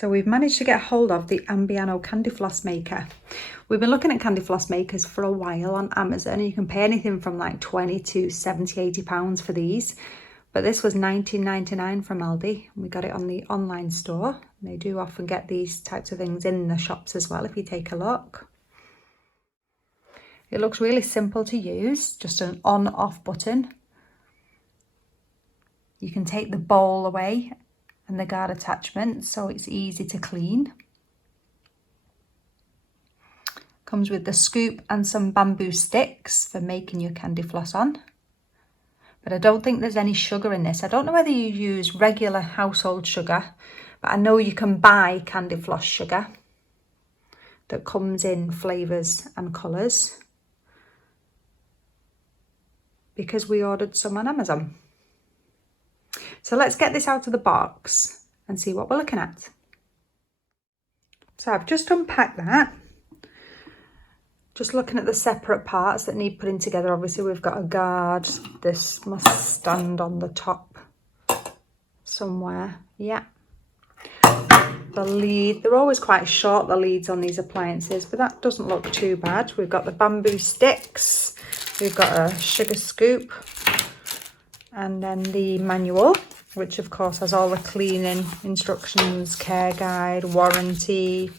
So we've managed to get hold of the Ambiano candy floss maker. We've been looking at candy floss makers for a while on Amazon, and you can pay anything from like 20 to 70, 80 pounds for these. But this was £19.99 from Aldi. We got it on the online store. They do often get these types of things in the shops as well if you take a look. It looks really simple to use, just an on-off button. You can take the bowl away and the guard attachment, so it's easy to clean. Comes with the scoop and some bamboo sticks for making your candy floss on. But I don't think there's any sugar in this. I don't know whether you use regular household sugar, but I know you can buy candy floss sugar that comes in flavours and colours, because we ordered some on Amazon. So let's get this out of the box and see what we're looking at. So I've just unpacked that. Just looking at the separate parts that need putting together. Obviously we've got a guard. This must stand on the top somewhere. Yeah. The lead, they're always quite short, the leads on these appliances, but that doesn't look too bad. We've got the bamboo sticks. We've got a sugar scoop. And then the manual, which of course has all the cleaning instructions, care guide, warranty.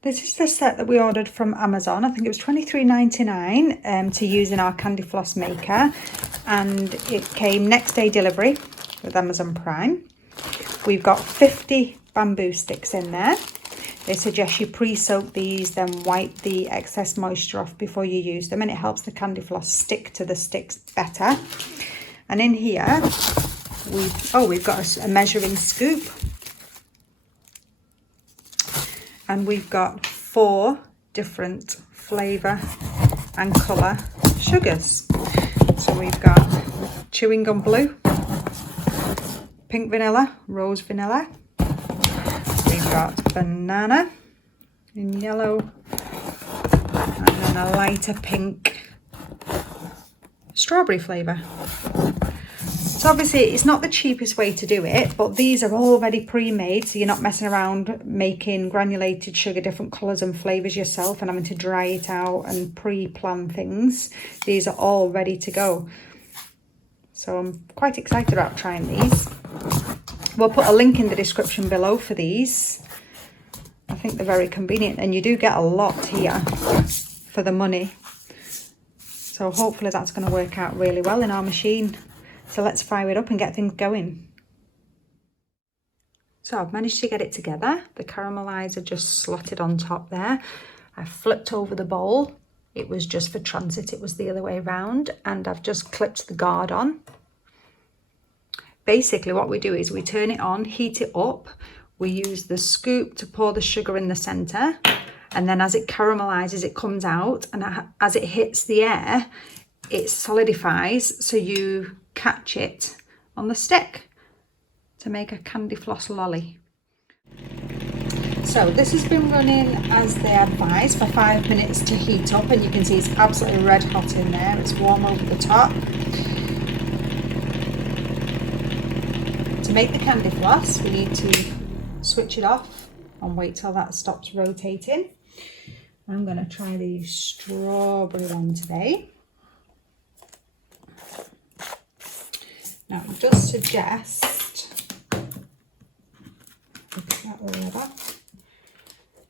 This is the set that we ordered from Amazon. I think it was £23.99 to use in our candy floss maker. And it came next day delivery with Amazon Prime. We've got 50 bamboo sticks in there. They suggest you pre-soak these, then wipe the excess moisture off before you use them, and it helps the candy floss stick to the sticks better. And in here, we've got a measuring scoop. And we've got 4 different flavour and colour sugars. So we've got chewing gum blue, pink vanilla, rose vanilla. We've got banana in yellow, and then a lighter pink strawberry flavour. So obviously it's not the cheapest way to do it, but these are already pre-made, so you're not messing around making granulated sugar, different colours and flavours yourself and having to dry it out and pre-plan things. These are all ready to go. So I'm quite excited about trying these. We'll put a link in the description below for these. I think they're very convenient, and you do get a lot here for the money. So hopefully that's going to work out really well in our machine. So let's fire it up and get things going. So I've managed to get it together. The caramelizer just slotted on top there. I flipped over the bowl. It was just for transit. It was the other way around. And I've just clipped the guard on. Basically what we do is we turn it on, heat it up. We use the scoop to pour the sugar in the centre. And then as it caramelizes, it comes out. And as it hits the air, it solidifies. So you catch it on the stick to make a candy floss lolly. So this has been running as they advise for 5 minutes to heat up, and you can see it's absolutely red hot in there. It's warm over the top. To make the candy floss, we need to switch it off and wait till that stops rotating. I'm going to try the strawberry one today. Now it does suggest,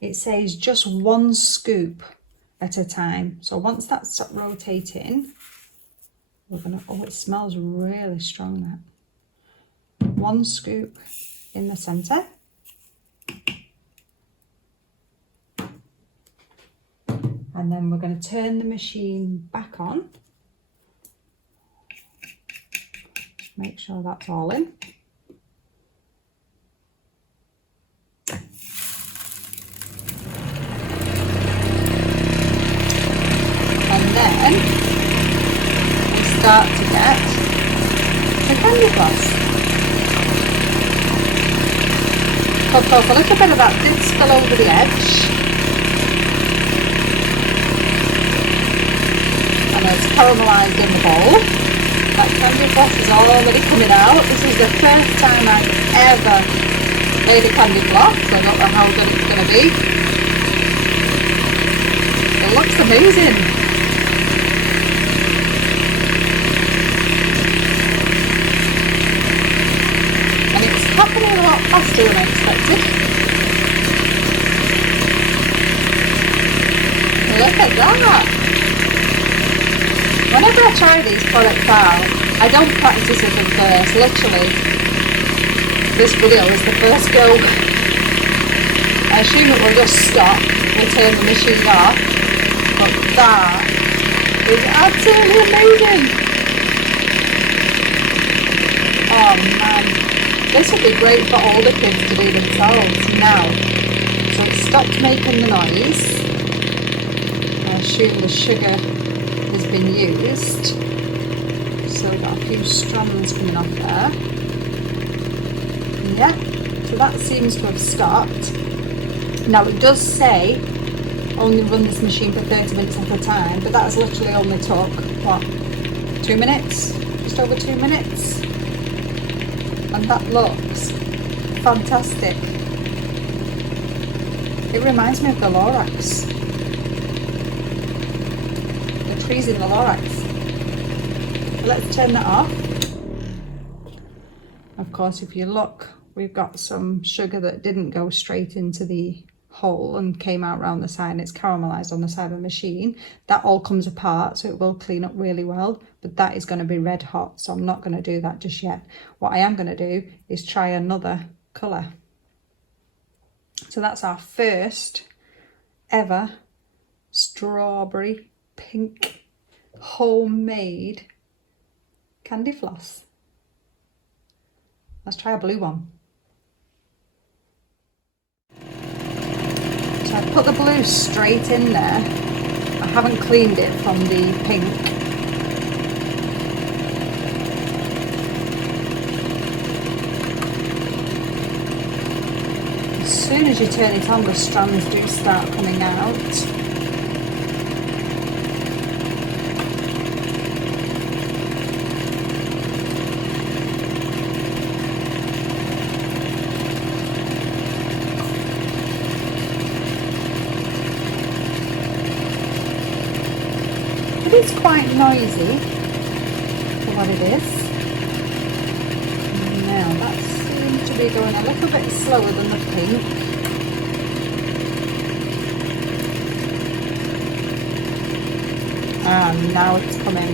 it says just 1 scoop at a time. So once that's stopped rotating, we're gonna, oh, it smells really strong, that. 1 scoop in the centre. And then we're going to turn the machine back on. Make sure that's all in. And then we start to get the candy floss. Of course, a little bit of that did spill over the edge. And it's caramelised in the bowl. That candy floss is already coming out. This is the first time I've ever made a candy floss. I don't know how good it's going to be. It looks amazing. And it's happening a lot faster than I expected. Look at that. Whenever I try these products out, I don't practice with them first, literally. This video is the first go. I assume it will just stop, we'll turn the machine off, but that is absolutely amazing. Oh man, this would be great for older kids to do themselves now. So it stopped making the noise. I assume the sugar has been used. So we've got a few strands coming off there. Yeah, so that seems to have stopped. Now it does say only run this machine for 30 minutes at a time, but that has literally only took, what, 2 minutes? Just over 2 minutes? And that looks fantastic. It reminds me of the Lorax. The trees in the Lorax. Let's turn that off. Of course, if you look, we've got some sugar that didn't go straight into the hole and came out around the side, and it's caramelized on the side of the machine. That all comes apart, so it will clean up really well, but that is going to be red hot, so I'm not going to do that just yet. What I am going to do is try another colour. So that's our first ever strawberry pink homemade candy floss. Let's try a blue one. So I put the blue straight in there. I haven't cleaned it from the pink. As soon as you turn it on, the strands do start coming out. It is quite noisy for what it is. Now that seems to be going a little bit slower than the pink. And now it's coming.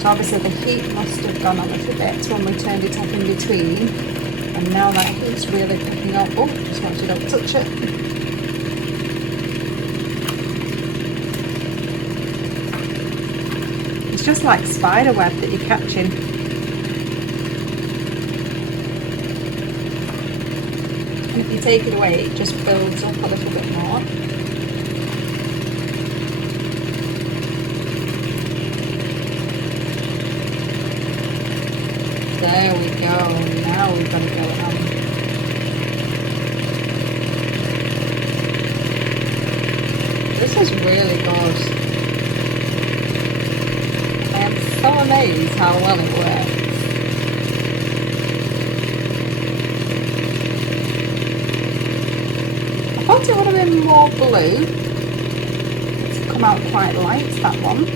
So obviously the heat must have gone a little bit when we turned it up in between. And now that heat's really picking up. Oh, just want you to touch it. Just like spider web that you're catching. And if you take it away, it just builds up a little bit more. There we go. Now we've got it going on. This is really good. So amazed how well it works. I thought it would have been more blue. It's come out quite light, that one.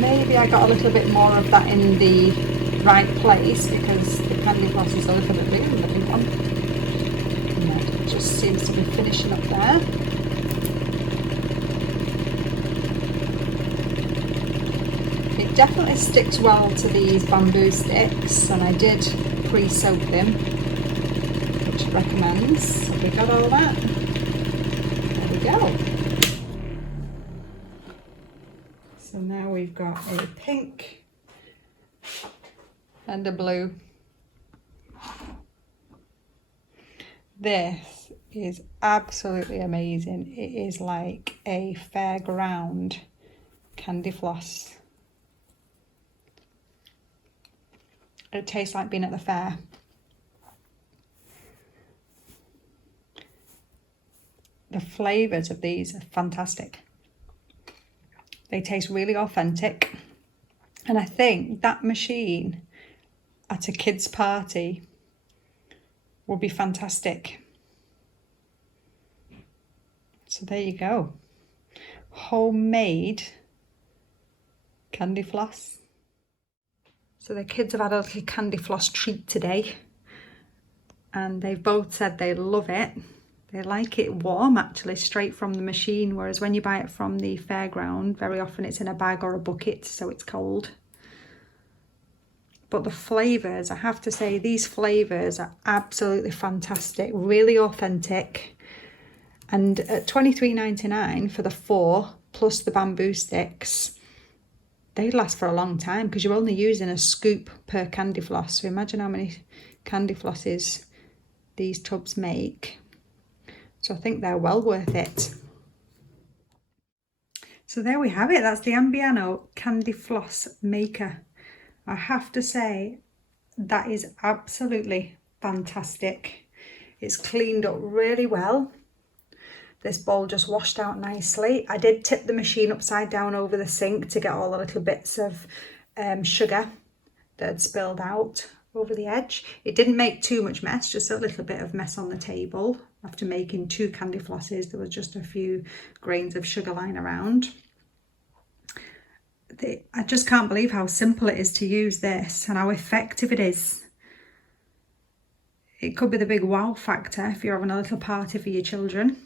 Maybe I got a little bit more of that in the right place because the candy floss is a little bit bigger than the big one. And it just seems to be finishing up there. Definitely sticks well to these bamboo sticks, and I did pre-soak them, which recommends. Have we got all that? There we go. So now we've got a pink and a blue. This is absolutely amazing. It is like a fairground candy floss. It tastes like being at the fair. The flavours of these are fantastic. They taste really authentic. And I think that machine at a kid's party will be fantastic. So there you go. Homemade candy floss. So the kids have had a little candy floss treat today, and they've both said they love it. They like it warm, actually, straight from the machine, whereas when you buy it from the fairground, very often it's in a bag or a bucket, so it's cold. But the flavours, I have to say, these flavours are absolutely fantastic, really authentic. And at $23.99 for the 4 plus the bamboo sticks, they last for a long time because you're only using a scoop per candy floss. So imagine how many candy flosses these tubs make. So I think they're well worth it. So there we have it. That's the Ambiano candy floss maker. I have to say that is absolutely fantastic. It's cleaned up really well. This bowl just washed out nicely. I did tip the machine upside down over the sink to get all the little bits of sugar that had spilled out over the edge. It didn't make too much mess, just a little bit of mess on the table. After making 2 candy flosses, there was just a few grains of sugar lying around. I just can't believe how simple it is to use this and how effective it is. It could be the big wow factor if you're having a little party for your children.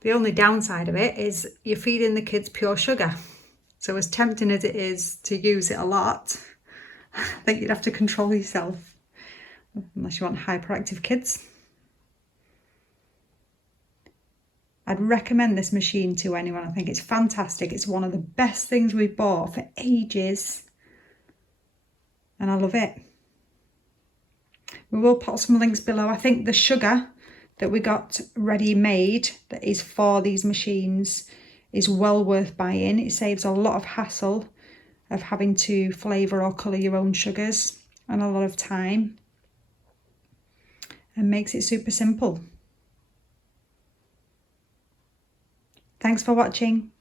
The only downside of it is you're feeding the kids pure sugar. So as tempting as it is to use it a lot, I think you'd have to control yourself, unless you want hyperactive kids. I'd recommend this machine to anyone. I think it's fantastic. It's one of the best things we've bought for ages, and I love it. We will put some links below. I think the sugar that we got ready made that is for these machines is well worth buying. It saves a lot of hassle of having to flavour or colour your own sugars and a lot of time, and makes it super simple. Thanks for watching.